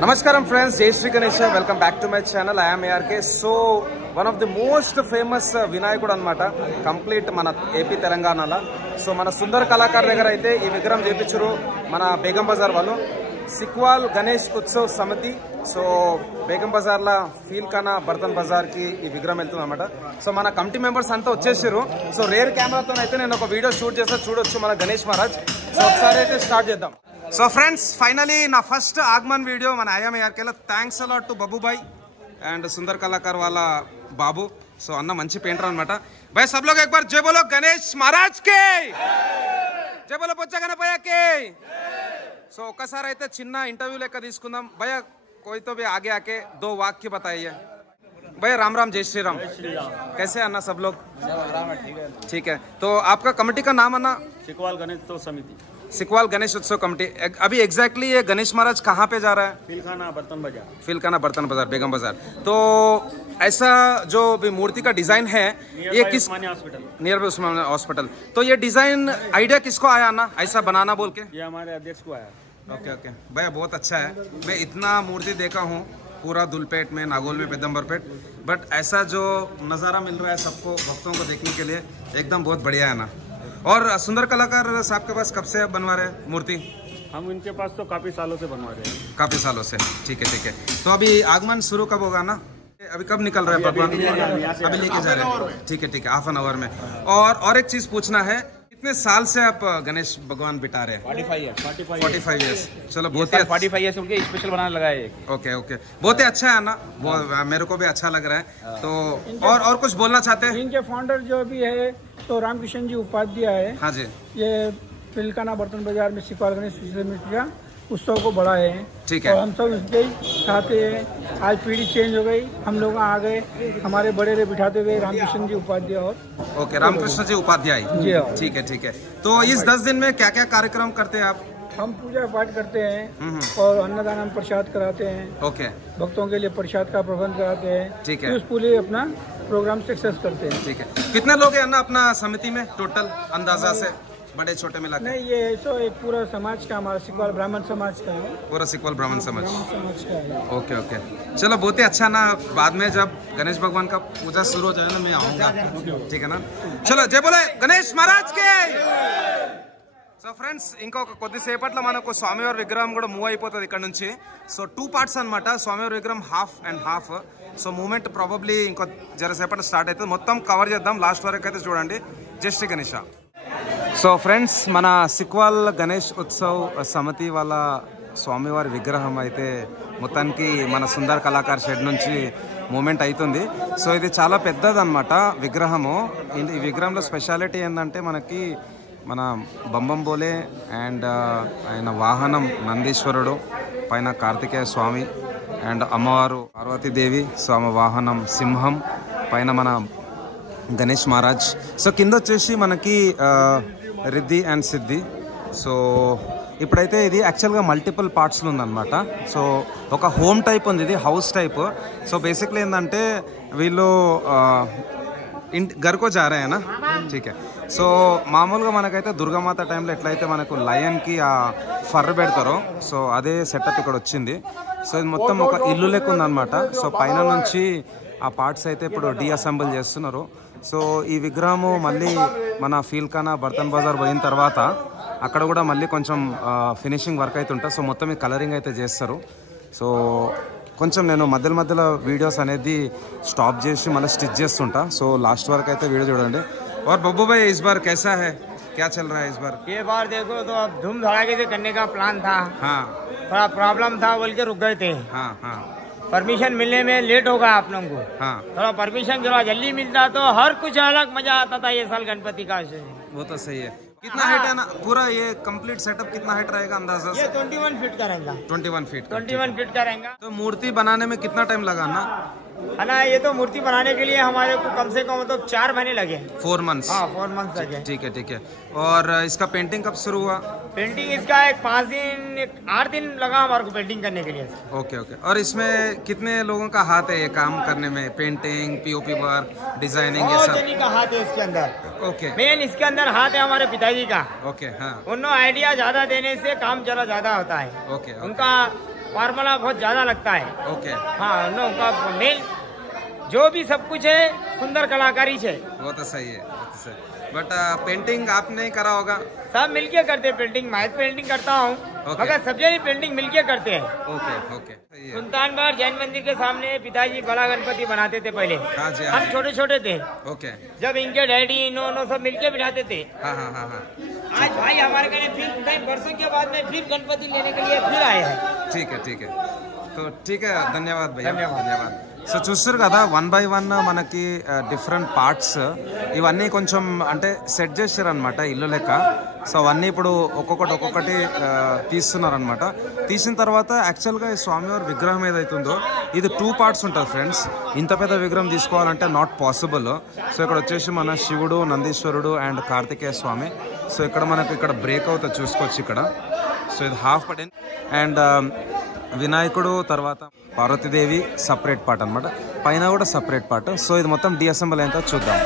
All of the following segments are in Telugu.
Namaskaram friends, Jai Shri Ganesha, welcome back to my channel. I am ARK. So one of the most famous Vinayakudu anamata complete mana AP Telanganala. So mana Sundar Kalakar దగ్గర అయితే ఈ విగ్రహం చేపించారు మన బేగం బజార్ వాళ్ళు సిక్వాల్ గణేష్ ఉత్సవ్ సమితి. సో బేగం బజార్ లా ఫీల్ కానా బర్తన్ బజార్ కి ఈ విగ్రహం వెళ్తుంది అన్నమాట. సో మన కమిటీ మెంబర్స్ అంతా వచ్చేసారు. సో రేర్ కెమెరాతో అయితే నేను ఒక వీడియో షూట్ చేస్తా, చూడొచ్చు మన గణేష్ మహారాజ్. సో ఒకసారి అయితే స్టార్ట్ చేద్దాం. సో ఫ్రెండ్స్, ఫైనలీ నా ఫస్ట్ ఆగమన్ వీడియో మన IAMARK. Thanks a lot to Babu Bhai and Sundar Kalakar వాళ్ళ బాబు. సో అన్న మంచి పెయింటర్ అనమాట. భాయ్ సబ్ లోగ్ ఎక్ బార్ జై బోలో గణేష్ మహారాజ్ కే, జై బోలో బొచ్చ గణపయ్య కే. సో ఒక్కసారి అయితే చిన్న ఇంటర్వ్యూ లెక్క తీసుకుందాం. భయ कोई तो भी आगे आके दो वाक्य बताइए. भैया राम राम, जय श्री राम. कैसे अन्ना सब लोग? ठीक है. तो आपका कमेटी का नाम अन्ना? सिक्वाल गणेश उत्सव समिति. सिक्वाल गणेश उत्सव कमेटी. अभी एग्जैक्टली ये गणेश महाराज कहाँ पे जा रहा है? फिलखाना बर्तन बाजार. फिलखाना बर्तन बाजार, बेगम बाजार. तो ऐसा जो भी मूर्ति का डिजाइन है ये किस hospital, near by Osmania hospital. तो ये डिजाइन आइडिया किसको आया अन्ना ऐसा बनाना बोल के? ये हमारे अध्यक्ष को आया. ओके ओके भैया, बहुत अच्छा है. मैं इतना मूर्ति देखा हूँ पूरा दुलपेट में, नागोल में, पेदम्बरपेट, बट ऐसा जो नज़ारा मिल रहा है सबको भक्तों को देखने के लिए एकदम बहुत बढ़िया है ना. और सुंदर कलाकार साहब के पास कब से आप बनवा रहे हैं मूर्ति? हम इनके पास तो काफी सालों से बनवा रहे हैं. काफी सालों से. ठीक है ठीक है. तो अभी आगमन शुरू कब होगा ना? अभी कब निकल रहा है भगवान? अभी लेके जा रहे हैं. ठीक है ठीक है, हाफ एन आवर में. और एक चीज पूछना है, कितने साल से आप गणेश भगवान बिठा रहे हैं? 45 ईयर्स. चलो बहुत ही 45 ईयर्स उनके स्पेशल बनाने लगा है. ओके ओके, बहुत ही अच्छा है ना. मेरे को भी अच्छा लग रहा है. तो और कुछ बोलना चाहते हैं? इनके फाउंडर जो भी है तो रामकृष्ण जी उपाध्याय है. हाँ जी. ये फिलखाना बर्तन बाजार में सिक्वाल गणेश समिति का उत्सव को बढ़ाए हैं. ठीक है. और हम सब इसके चाहते हैं. आज पीढ़ी चेंज हो गई, हम लोग आ गए, हमारे बड़े रे बिठाते हुए रामकृष्ण जी उपाध्याय. और ओके, रामकृष्ण जी उपाध्याय. जी हाँ. ठीक है ठीक है. तो इस 10 दिन में क्या क्या कार्यक्रम करते हैं आप? हम पूजा पाठ करते हैं और अन्नदान हम प्रसाद कराते हैं. ओके. भक्तों के लिए प्रसाद का प्रबंध कराते हैं. ठीक है. उस पूरे अपना प्रोग्राम सक्सेस करते हैं. ठीक है. कितने लोग हैं ना अपना समिति में टोटल अंदाजा से, बड़े छोटे मिला के? नहीं, ये तो एक पूरा समाज का, हमारा सिक्वाल ब्राह्मण समाज का है. पूरा सिक्वाल ब्राह्मण समाज का है. ओके ओके, चलो बहुत ही अच्छा ना. बाद में जब गणेश भगवान का पूजा शुरू हो जाए ना, मैं आऊँगा. ठीक है ना. चलो जय बोले गणेश महाराज के. సో ఫ్రెండ్స్, ఇంకొక కొద్దిసేపట్లో మనకు స్వామివారి విగ్రహం కూడా మూవ్ అయిపోతుంది ఇక్కడ నుంచి. సో 2 పార్ట్స్ అనమాట స్వామివారి విగ్రహం, half and half. So moment probably ఇంకో జరసేపట్లో స్టార్ట్ అవుతుంది. మొత్తం కవర్ చేద్దాం, లాస్ట్ వరకు అయితే చూడండి. జై శ్రీ గణేష. సో ఫ్రెండ్స్, మన సిక్వాల్ గణేష్ ఉత్సవ్ సమితి వాళ్ళ స్వామివారి విగ్రహం అయితే మొత్తానికి మన సుందర్ కళాకార్ షెడ్ నుంచి మూమెంట్ అవుతుంది. సో ఇది చాలా పెద్దదన్నమాట విగ్రహము. ఈ విగ్రహంలో స్పెషాలిటీ ఏంటంటే మనకి మన బంబం బోలే అండ్ ఆయన వాహనం నందీశ్వరుడు, పైన కార్తికేయ స్వామి అండ్ అమ్మవారు పార్వతీదేవి, స్వామి వాహనం సింహం, పైన మన గణేష్ మహారాజ్. సో కింద వచ్చేసి మనకి రిద్ధి అండ్ సిద్ధి. సో ఇప్పుడైతే ఇది యాక్చువల్గా మల్టిపుల్ పార్ట్స్లో ఉందన్నమాట. సో ఒక హోమ్ టైప్ ఉంది, ఇది హౌస్ టైప్. సో బేసిక్లీ ఏంటంటే వీళ్ళు గర్కో జా రహే హైనా. ఠీక్ హై. సో మామూలుగా మనకైతే దుర్గామాత టైంలో ఎట్లయితే మనకు లయన్కి ఆ ఫర్ పెడతారో, సో అదే సెటప్ ఇక్కడ వచ్చింది. సో ఇది మొత్తం ఒక ఇల్లు లెక్క ఉందన్నమాట. సో పైన నుంచి ఆ పార్ట్స్ అయితే ఇప్పుడు డీఅసెంబుల్ చేస్తున్నారు. సో ఈ విగ్రహము మళ్ళీ మన ఫీల్ఖానా బర్తన్ బజార్ పోయిన తర్వాత అక్కడ కూడా మళ్ళీ కొంచెం ఫినిషింగ్ వర్క్ అయితే ఉంటుంది. సో మొత్తం ఈ కలరింగ్ అయితే చేస్తారు. సో కొంచెం నేను మధ్యలో వీడియోస్ అనేది స్టాప్ చేసి మళ్ళీ స్టిచ్ చేస్తుంటా. సో లాస్ట్ వరకు అయితే వీడియో చూడండి. और बब्बू भाई इस बार कैसा है, क्या चल रहा है इस बार? ये बार देखो तो अब धूम धड़ाके से करने का प्लान था. हाँ. थोड़ा प्रॉब्लम था बोल के रुक गए थे. हाँ हाँ. परमिशन मिलने में लेट होगा आप लोगों को. हाँ. थोड़ा परमिशन थोड़ा जल्दी मिलता तो हर कुछ अलग मजा आता था ये साल गणपति का. वो तो सही है. कितना हाइट है ना पूरा ये कंप्लीट सेटअप, कितना हाइट रहेगा अंदाजा से? ये 21 फीट का रहेगा. 21 फीट. 21 फीट का रहेगा. तो मूर्ति बनाने में कितना टाइम लगा ना? है ना, ये तो मूर्ति बनाने के लिए हमारे को कम से कम मतलब 4 महीने लगे. 4 मंथ्स. हाँ, 4 मंथ्स लगे. ठीक है ठीक है. और इसका पेंटिंग कब शुरू हुआ? पेंटिंग इसका 8 दिन लगा हमारे को पेंटिंग करने के लिए. Okay okay. और इसमें कितने लोगों का हाथ है ये काम करने में? पेंटिंग, पीओपी वर्क, डिजाइनिंग, ये सब? बहुत का हाथ है इसके अंदर. ओके. मेन इसके अंदर हाथ है हमारे पिताजी का. ओके. हाँ. उन्होंने आइडिया ज्यादा देने से काम चला ज्यादा होता है. ओके. उनका फार्मूला बहुत ज्यादा लगता है। ओके हाँ, हम लोग का मेन जो भी सब कुछ है सुंदर कलाकारी है। वो तो सही है, वो तो सही। बट पेंटिंग आप नहीं करा होगा? सब मिलके करते हैं पेंटिंग। मैं पेंटिंग करता हूँ Okay. मगर सब जने पेंटिंग मिलके करते हैं। ओके ओके सही है। सुल्तानबाग जैन मंदिर के सामने पिताजी बड़ा गणपति बनाते थे पहले। हाँ जी, हाँ हम जी। छोटे छोटे थे ओके जब इनके डैडी इन्होंने सब मिलके बिठाते थे। हाँ हाँ हाँ हाँ आज भाई हमारे घर फिर कई वर्षों के बाद में फिर गणपति लेने के लिए फिर आए हैं। ठीक है ठीक है तो ठीक है ధన్యవాद भैया ధన్యవాद సో చూస్తారు కదా 1 by 1 మనకి డిఫరెంట్ పార్ట్స్ ఇవన్నీ కొంచెం అంటే సెట్ చేశారు అనమాట ఇల్లు లెక్క సో అవన్నీ ఇప్పుడు ఒక్కొక్కటి తీస్తున్నారు అనమాట తీసిన తర్వాత యాక్చువల్గా ఈ స్వామివారి విగ్రహం ఏదైతుందో ఇది 2 parts ఉంటుంది ఫ్రెండ్స్ ఇంత పెద్ద విగ్రహం తీసుకోవాలంటే నాట్ పాసిబుల్ సో ఇక్కడ వచ్చేసి మన శివుడు నందీశ్వరుడు అండ్ కార్తికేయ స్వామి సో ఇక్కడ మనకు ఇక్కడ బ్రేక్ అవుతుంది చూసుకోవచ్చు ఇక్కడ సో ఇది హాఫ్ పటెన్ అండ్ వినాయకుడు తర్వాత పార్వతీదేవి సపరేట్ పార్ట్ అనమాట పైన కూడా సపరేట్ పార్ట్ సో ఇది మొత్తం డిఅసెంబుల్ అయిన చూద్దాం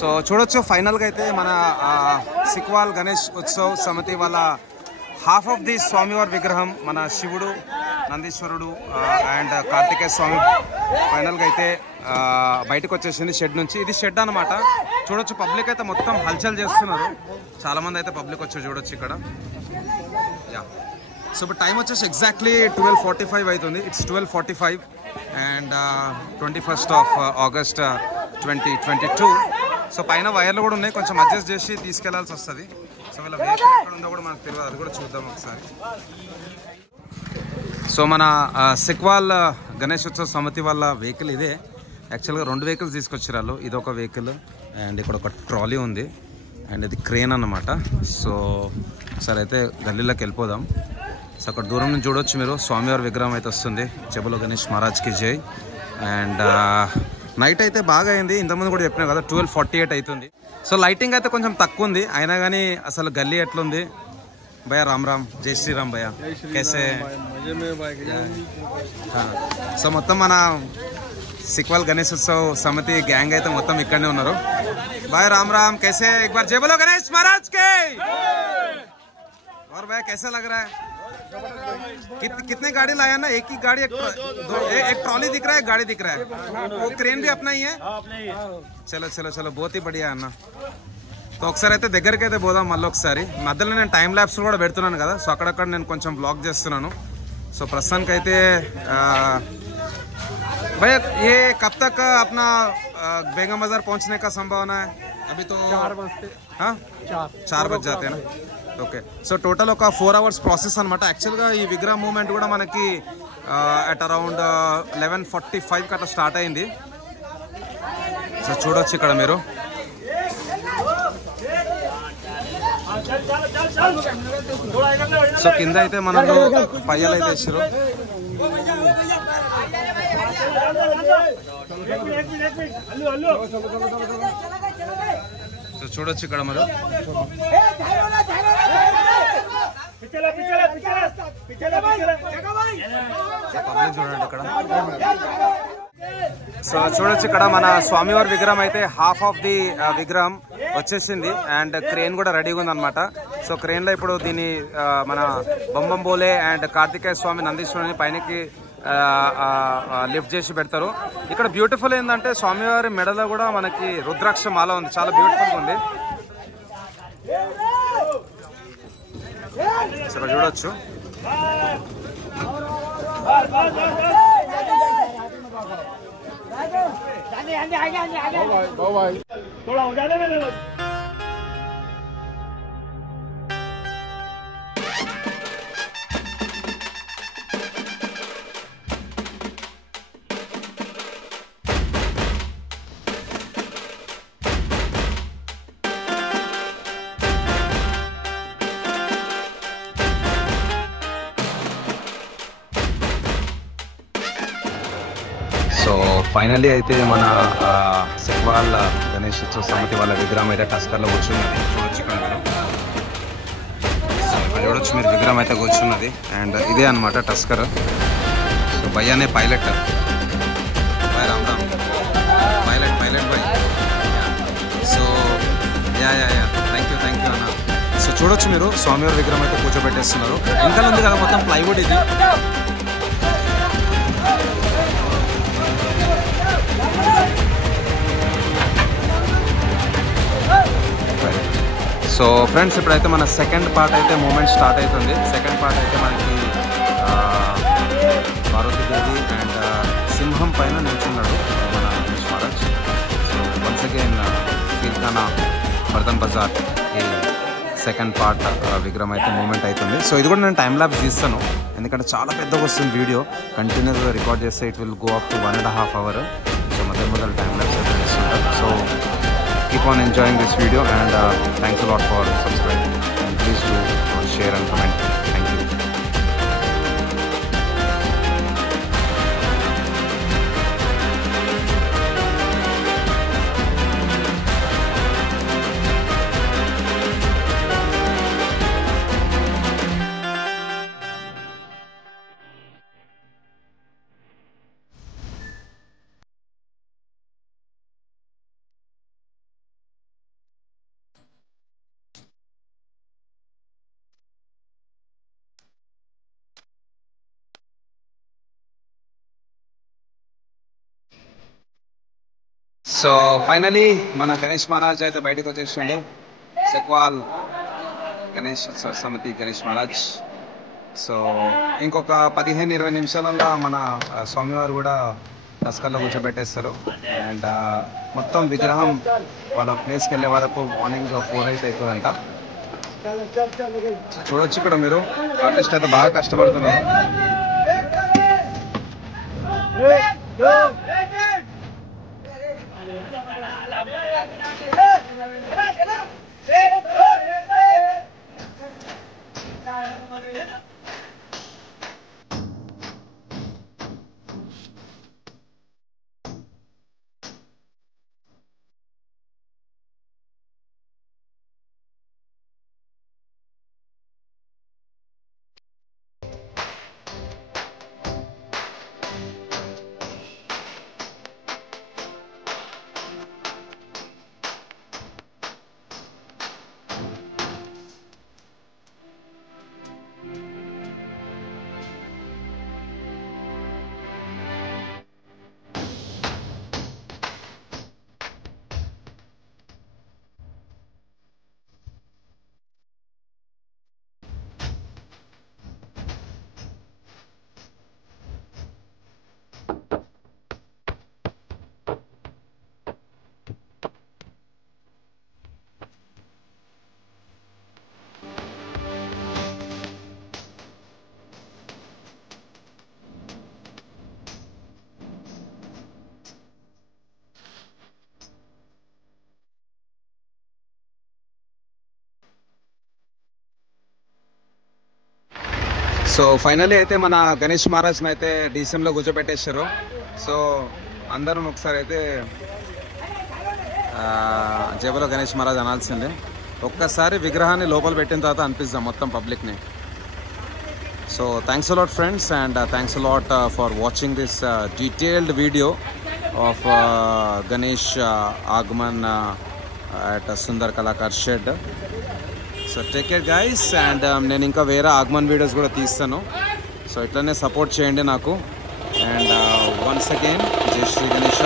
సో చూడొచ్చు ఫైనల్గా అయితే మన సిక్వాల్ గణేష్ ఉత్సవ్ సమితి వాళ్ళ హాఫ్ ఆఫ్ ది స్వామివారి విగ్రహం మన శివుడు నందీశ్వరుడు అండ్ కార్తికేయ స్వామి ఫైనల్గా అయితే బయటకు వచ్చేసింది షెడ్ నుంచి ఇది షెడ్ అనమాట చూడొచ్చు పబ్లిక్ అయితే మొత్తం హల్చల్ చేస్తున్నారు చాలా మంది అయితే పబ్లిక్ వచ్చి చూడొచ్చు ఇక్కడ యా సో ఇప్పుడు టైం వచ్చేసి ఎగ్జాక్ట్లీ 12:45 అవుతుంది it's 12:45 and 21st of August 2022 so పైన వైర్లు కూడా ఉన్నాయి కొంచెం అడ్జస్ట్ చేసి తీసుకెళ్లాల్సి వస్తుంది సో వీళ్ళ వెహికల్ ఎక్కడ ఉందో కూడా మనకు తెలియదు అది కూడా చూద్దాం ఒకసారి సో మన సిక్వాల్ గణేశోత్సవ సమితి వాళ్ళ వెహికల్ ఇదే యాక్చువల్గా 2 వెహికల్స్ తీసుకొచ్చారు వాళ్ళు ఇది ఒక వెహికల్ అండ్ ఇక్కడ ఒక ట్రాలీ ఉంది అండ్ ఇది క్రేన్ అన్నమాట సో ఒకసారి అయితే గల్లీలోకి వెళ్ళిపోదాం సో అక్కడ దూరం నుంచి చూడొచ్చు మీరు స్వామివారి విగ్రహం అయితే వస్తుంది చెబులో గణేష్ మహారాజ్కి జై అండ్ నైట్ అయితే బాగా అయింది ఇంతకుముందు కూడా చెప్పినా కదా 12:48 అవుతుంది సో లైటింగ్ అయితే కొంచెం తక్కువ ఉంది అయినా కానీ అసలు గల్లీ ఎట్లుంది భయ్యా రామ్ రామ్ జై శ్రీరామ్ భయ్యా కేసే సో మొత్తం మన సిక్వాల్ గణేశోత్సవ్ సమితి గ్యాంగ్ అయితే మొత్తం ఇక్కడనే ఉన్నారు भाई राम राम कैसे एक बार जय बोलो गणेश महाराज के और भैया कैसा लग रहा है कितने गाड़ी लाया ना एक ही गाड़ी एक ट्रॉली दिख रहा है एक गाड़ी दिख रहा है वो क्रेन भी अपना ही है चलो चलो चलो बहुत ही बढ़िया అన్న సో ఒకసారి అయితే దగ్గరికి అయితే పోదాం మళ్ళీ ఒకసారి మధ్యలో నేను టైం ల్యాప్స్ కూడా పెడుతున్నాను కదా సో అక్కడక్కడ నేను కొంచెం బ్లాగ్ చేస్తున్నాను సో ప్రస్తుతానికి అయితే भैया ये कब तक अपना बेगम बाजार पहुंचने का संभावना है अभी तो 4 बजते हाँ 4 बज जाते हैं ना ఓకే సో టోటల్ ఒక 4 hours ప్రాసెస్ అనమాట యాక్చువల్గా ఈ విగ్రహ మూవ్మెంట్ కూడా మనకి అట్ అరౌండ్ 11:45 అట్లా స్టార్ట్ అయింది సో చూడొచ్చు ఇక్కడ మీరు సో కింద అయితే మనకు పయ్యలు అయితే వేసారు సో చూడొచ్చు ఇక్కడ మీరు చూడండి ఇక్కడ. సో చూడొచ్చు ఇక్కడ మన స్వామివారి విగ్రహం అయితే హాఫ్ ఆఫ్ ది విగ్రహం వచ్చేసింది అండ్ క్రేన్ కూడా రెడీగా ఉంది అనమాట. సో క్రేన్ లో ఇప్పుడు దీన్ని మన బొంబం బోలే అండ్ కార్తికేయ స్వామి నందీశ్వరుని పైనకి లిఫ్ట్ చేసి పెడతారు. ఇక్కడ బ్యూటిఫుల్ ఏంటంటే స్వామివారి మెడలో కూడా మనకి రుద్రాక్ష మాల ఉంది, చాలా బ్యూటిఫుల్ గా ఉంది. ఇక్కడ చూడొచ్చు. సో ఫైనల్లీ అయితే మన సెక్వాల్ గణేశోత్సవ సమితి వాళ్ళ విగ్రహం అయితే టస్కర్లో కూర్చున్నది. చూడొచ్చు ఇక్కడ మీరు. సో ఇక్కడ చూడొచ్చు మీరు విగ్రహం అయితే కూర్చున్నది అండ్ ఇదే అనమాట టస్కర్. సో భయ్యానే pilot boy Ram Ram pilot boy. So yeah thank you అన్న. సో చూడొచ్చు మీరు స్వామివారి విగ్రహం అయితే కూర్చోబెట్టేస్తున్నారు. ఇంకా ఉంది కదా మొత్తం ప్లైవుడ్ ఇది. సో ఫ్రెండ్స్ ఇప్పుడైతే మన సెకండ్ పార్ట్ అయితే మూమెంట్ స్టార్ట్ అవుతుంది. సెకండ్ పార్ట్ అయితే మనకి పార్వతీదేవి అండ్ సింహం పైన నిల్చున్నాడు మన Ganesh Maharaj. So once again కీర్తన బర్తన్ బజార్ ఈ సెకండ్ పార్ట్ విగ్రహం అయితే మూమెంట్ అవుతుంది. సో ఇది కూడా నేను టైం ల్యాబ్స్ తీస్తాను ఎందుకంటే చాలా పెద్దగా వస్తుంది వీడియో. కంటిన్యూస్గా రికార్డ్ చేస్తే it will go up to 1.5 hours. So మొదలు టైం ల్యాబ్స్ అయితే తీస్తుంటారు. So keep on enjoying this video and thanks a lot for subscribing and please do share and comment. Thank you. So finally మన గణేష్ మహారాజ్ అయితే బయటకు వచ్చేసిండు. సెక్వాల్ గణేష్ సమితి గణేష్ మహారాజ్. సో ఇంకొక 15-20 నిమిషాలలో మన స్వామివారు కూడా టస్కర్లో కూర్చోబెట్టేస్తారు అండ్ మొత్తం విగ్రహం వాళ్ళ ప్లేస్కి వెళ్ళే వరకు మార్నింగ్ 4 అయితే అవుతుందంట. చూడొచ్చు ఇక్కడ మీరు ఆర్టిస్ట్ అయితే బాగా కష్టపడుతున్నారు. సో ఫైనల్లీ అయితే మన గణేష్ మహారాజ్ని అయితే డీసీఎంలో కూర్చోబెట్టేశారు. సో అందరం ఒకసారి అయితే జేబులో గణేష్ మహారాజ్ అనాల్సిందే. ఒక్కసారి విగ్రహాన్ని లోపల పెట్టిన తర్వాత అనిపిస్తాం మొత్తం పబ్లిక్ని. So thanks a lot friends, and thanks a lot for watching this detailed video of Ganesh Agaman at Sundar Kalakar shed. So take care guys, and నేను ఇంకా వేరే ఆగమన్ వీడియోస్ కూడా తీస్తాను. సో ఇట్లనే సపోర్ట్ చేయండి నాకు. అండ్ వన్స్ అగైన్ జై Shri Ganesha.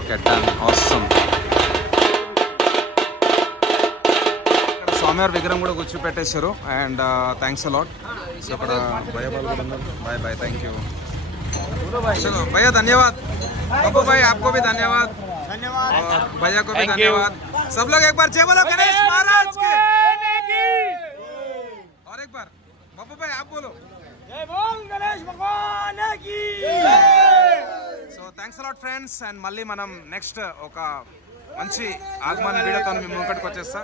Okay, done, awesome. స్వామివారి విగ్రహం కూడా కూర్చోపెట్టేశారు. And thanks a lot. సో అక్కడ భయ్యా వాళ్ళు కూడా ఉన్నారు. Bye bye, thank you. चलो भैया धन्यवाद. बब्बू भाई आपको भी धन्यवाद, और भैया को भी धन्यवाद. सब लोग एक बार जय बोलो गणेश महाराज के. और एक बार बब्बू भाई आप बोलो जय बोल गणेश भगवान की. So thanks a lot friends, and మళ్ళీ మనం నెక్స్ట్ ఒక మంచి ఆగమన్ వీడియోతో మీ ముంగటికి వచ్చేస్తా.